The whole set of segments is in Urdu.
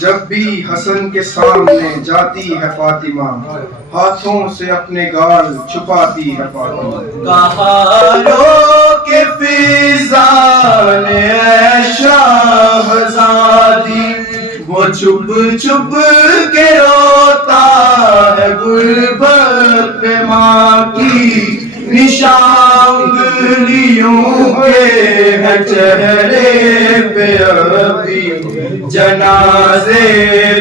جب بھی حسن کے سامنے جاتی ہے فاطمہ، ہاتھوں سے اپنے گال چھپاتی ہے فاطمہ۔ کہاروں کے فضا نے اے شاہزادی، وہ چھپ چھپ کے روتا ہے غربت پہ ماں کی، نشان انگلیوں کے ہے چہرے پہ ابھی، جنازے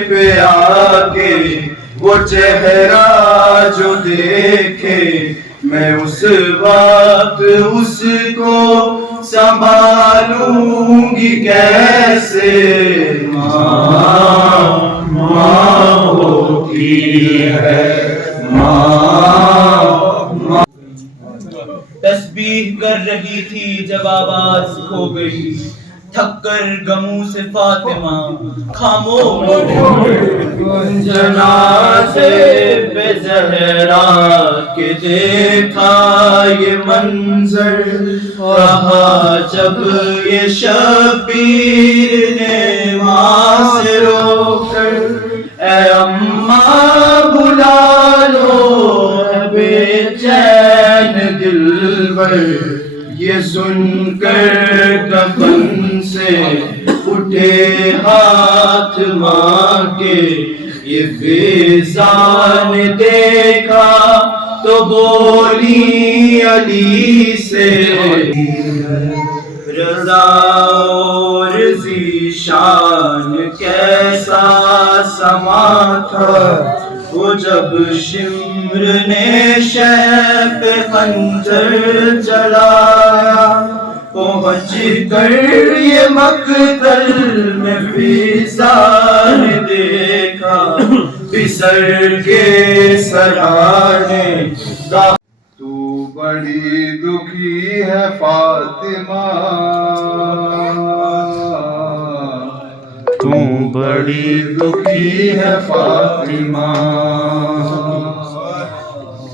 پہ آ کے وہ چہرہ جو دیکھے، میں اس وقت اس کو سنبھالوں گی کیسے، ماں ہوتی ہے ماں۔ تسبیح کر رہی تھی جب آواز کھو گئی، تھک کر غموں سے فاطمہ خاموش ہو گئی۔ جنازے پہ زہرا کے دیکھا یہ منظر، کہا جب یہ شبیر نے ماں سے رو کر، اے اماں بلا لو اے بے چین دلبر، یہ سن کر کفن سے اٹھے ہاتھ ماں کے، یہ فضا نے دیکھا تو بولی علی سے، رضا اور ذیشان کیسا سما تھا، وہ جب شمر نے شہ پہ خنجر چلایا، پہنچ کر یہ مقتل میں فضا نے دیکھا، بسر کے سرانے تو بڑی دکھی ہے فاطمہ، تو بڑی دکھی ہے فاطمہ،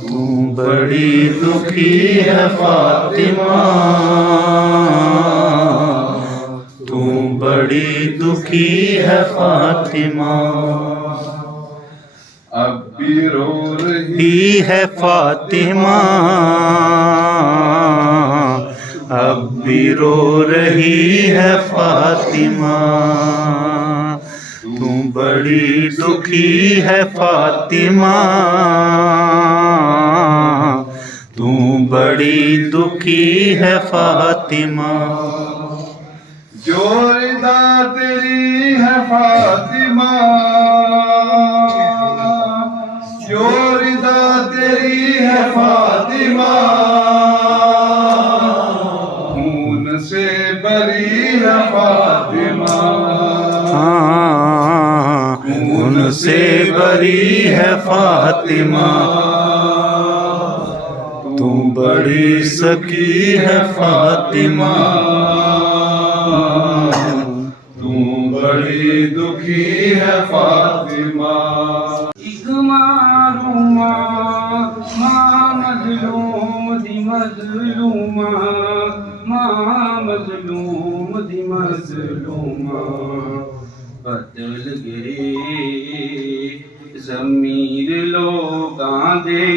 تو بڑی دکھی ہے فاطمہ، تو بڑی دکھی ہے فاطمہ، اب بھی رو رہی ہی ہے فاطمہ، اب بھی رو رہی ہے فاطمہ، تو بڑی دکھی ہے فاطمہ، تو بڑی دکھی ہے فاطمہ۔ جو رضا تیری ہے فاطمہ، جو رضا تیری ہے فاطمہ، خون سے بری ہے فاطمہ، خون سے بری ہے فاطمہ، تو بڑی سکی ہے فاطمہ، تو بڑی دکھی ہے فاطمہ۔ ایک معرومہ ماں مظلوم دی مظلومہ، ماں مظلوم دی مظلومہ، بدل گئے ضمیر لوگاں دے،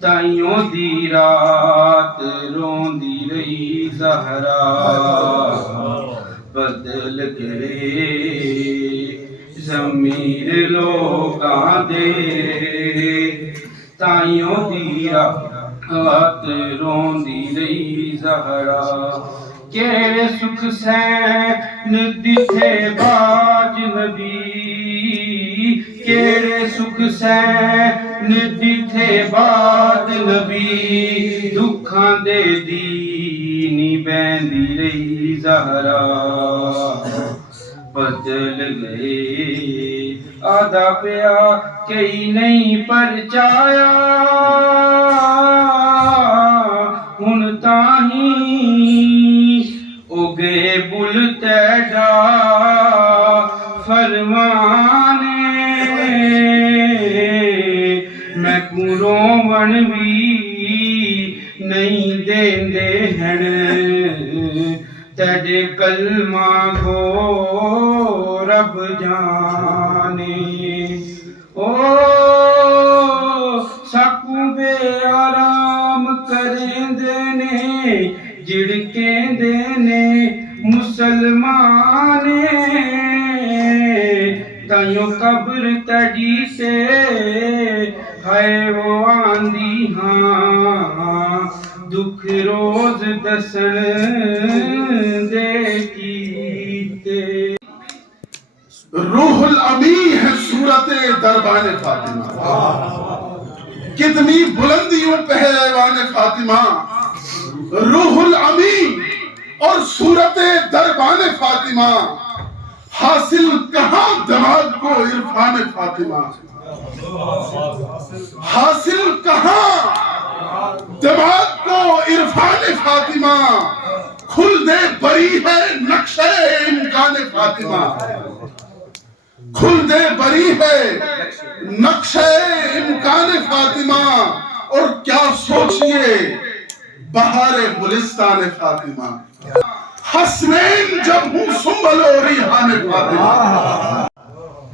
تائیوں دی رات روندی رہی زہرا، بدل گئے ضمیر لوگاں دے، تائیوں دی رات روندی رہی زہرا، کیڑے سکھ سین دتھے باج نبی، کیڑے سکھ سین دتھے باج نبی، دکھاں دے دینی بہندی رہی زہرا، بدل گئے آدھا پیا کئی نہیں پرچایا، ہن تاہیں اگے بل تیڈا فرمانے، میں کو روون بھی نہیں دیندے ہن، تیرے کلمہ گو رب جانے او ساکو بے آرام کریں دینے جڑکیں دینے مسلمانے تائیوں قبر تڑی سے ہے وہ آندی ہاں دکھ روز دسن دے کیتے روح الامی ہے صورت دربان فاطمہ، کتنی بلندیوں پہ ہے ایوان فاطمہ. روح الامی اور صورت دربان فاطمہ، حاصل کہاں دماغ کو عرفان فاطمہ، حاصل کہاں دماغ کو عرفان فاطمہ. کھل دے بری ہے نقشہ امکان فاطمہ، کھل دے بری ہے نقشہ امکان فاطمہ. اور کیا سوچئے بہار گلستان فاطمہ، حسنین جب ہوں سنبل و ریحان فاطمہ.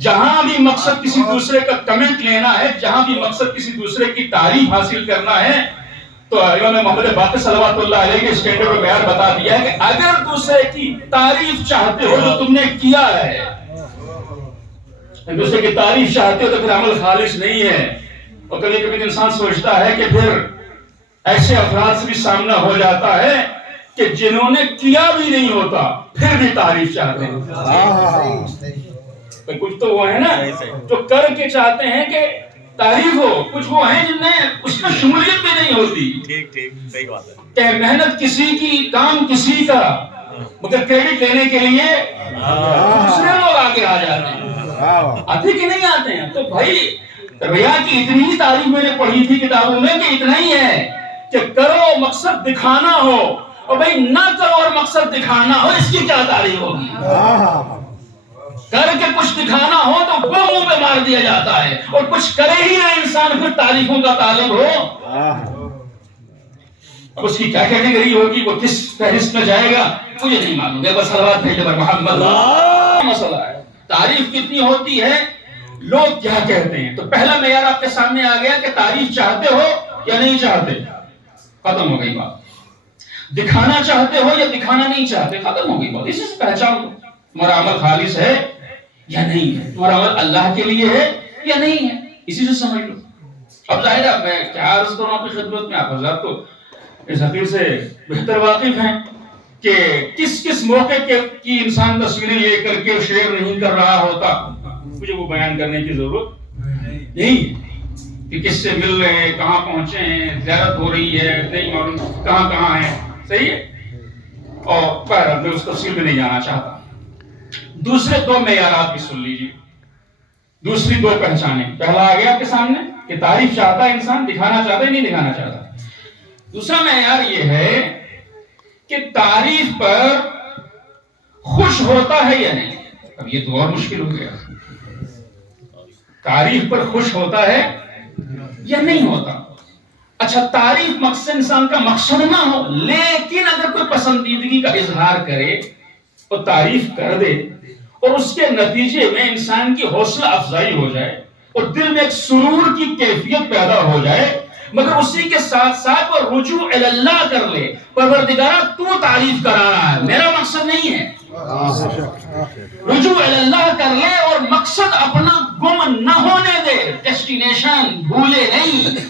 جہاں بھی مقصد کسی دوسرے کا کمنٹ لینا ہے، جہاں بھی مقصد کسی دوسرے کی تعریف حاصل کرنا ہے، تو امام محمد باقر صلوات اللہ علیہ کے اسٹینڈرڈ کو بیان بتا دیا ہے کہ اگر دوسرے کی تعریف چاہتے ہو جو تم نے کیا ہے، دوسرے کی تعریف چاہتے ہو تو پھر عمل خالص نہیں ہے. اور کبھی کبھی انسان سوچتا ہے کہ پھر ایسے افراد سے بھی سامنا ہو جاتا ہے کہ جنہوں نے کیا بھی نہیں ہوتا پھر بھی تعریف چاہتے ہیں. کچھ تو وہ ہیں نا جو کر کے چاہتے ہیں کہ تعریف ہو، کچھ وہ ہیں جن میں اس میں شمولیت بھی نہیں ہوتی. ٹھیک صحیح بات ہے کہ محنت کسی کی، کام کسی کا، مگر کریڈٹ لینے کے لیے دوسرے لوگ آگے آ جاتے ہیں. آتے کہ نہیں آتے ہیں؟ تو بھائی ریا کی اتنی ہی تعریف میں نے پڑھی تھی کتابوں میں کہ اتنا ہی ہے کہ کرو مقصد دکھانا ہو، اور بھائی نہ کرو اور مقصد دکھانا ہو، اس کی کیا تعریف ہوگی؟ کر کے کچھ دکھانا ہو تو وہ منہ پہ مار دیا جاتا ہے، اور کچھ کرے ہی نہ انسان پھر تعریفوں کا طالب ہو. اب اس کی کیا کیٹیگری ہوگی، وہ کس فہرست میں جائے گا مجھے نہیں معلوم ہے. بس صلوات بھیجے پر محمد. مسئلہ ہے تعریف کتنی ہوتی ہے، لوگ کیا کہتے ہیں. تو پہلا معیار آپ کے سامنے آ گیا کہ تعریف چاہتے ہو یا نہیں چاہتے، ختم ہو گئی بات. دکھانا چاہتے ہو یا دکھانا نہیں چاہتے، ختم ہو گئی بات. اسی سے پہچان دو تمہارا عمل خالص ہے یا نہیں ہے، تمہارا عمل اللہ کے لیے ہے یا نہیں ہے، اسی سے سمجھ لو. اب ظاہر ہے میں کیا عرض کروں آپ کی خدمت میں، آپ حضرات تو اس حقیقت سے بہتر واقف ہیں کہ کس کس موقع کی انسان تصویریں لے کر کے شیئر نہیں کر رہا ہوتا. مجھے وہ بیان کرنے کی ضرورت نہیں کہ کس سے مل رہے ہیں، کہاں پہنچے ہیں، زیارت ہو رہی ہے، نہیں معلوم کہاں ہیں. صحیح ہے، اور میں اس تفصیل میں نہیں جانا چاہتا. دوسرے دو معیارات بھی سن لیجیے، دوسری دو پہچانیں. پہلا آ گیا آپ کے سامنے کہ تعریف چاہتا ہے انسان، دکھانا چاہتا ہے نہیں دکھانا چاہتا. دوسرا معیار یہ ہے کہ تعریف پر خوش ہوتا ہے یا نہیں. اب یہ تو اور مشکل ہو گیا، تعریف پر خوش ہوتا ہے یا نہیں ہوتا. اچھا تعریف مقصد انسان کا مقصد نہ ہو، لیکن اگر کوئی پسندیدگی کا اظہار کرے اور تعریف کر دے اور اس کے نتیجے میں انسان کی حوصلہ افزائی ہو جائے اور دل میں ایک سرور کی کیفیت پیدا ہو جائے، مگر اسی کے ساتھ ساتھ وہ رجوع اللہ کر لے، پروردگارہ تو تعریف کرانا ہے، میرا مقصد نہیں ہے. رجوع اللہ کر لے اور مقصد اپنا گم نہ ہونے دے، ڈیسٹینیشن بھولے نہیں،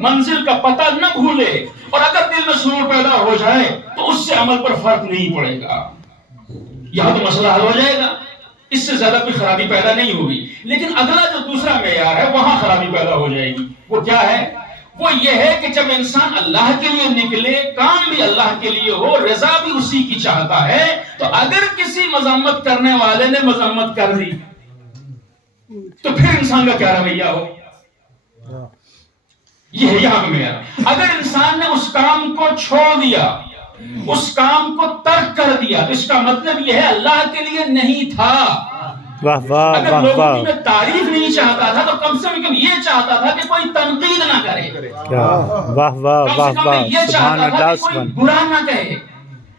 منزل کا پتہ نہ بھولے، اور اگر دل میں سرور پیدا ہو جائے تو اس سے عمل پر فرق نہیں پڑے گا. یہاں تو مسئلہ حل ہو جائے گا، اس سے زیادہ کوئی خرابی پیدا نہیں ہوگی. لیکن اگلا جو دوسرا معیار ہے وہاں خرابی پیدا ہو جائے گی. وہ کیا ہے؟ وہ یہ ہے کہ جب انسان اللہ کے لیے نکلے، کام بھی اللہ کے لیے ہو، رضا بھی اسی کی چاہتا ہے، تو اگر کسی مذمت کرنے والے نے مذمت کر دی تو پھر انسان کا کیا رویہ ہو. یہ ہے یہاں پہ معیار. اگر انسان نے اس کام کو چھوڑ دیا، اس کام کو ترک کر دیا، تو اس کا مطلب یہ ہے اللہ کے لیے نہیں تھا. اگر لوگوں کی میں تعریف نہیں چاہتا تھا تو کم سے کم یہ چاہتا تھا کہ کوئی تنقید نہ کرے، کم سے کم یہ چاہتا تھا کہ کوئی برا نہ کہے.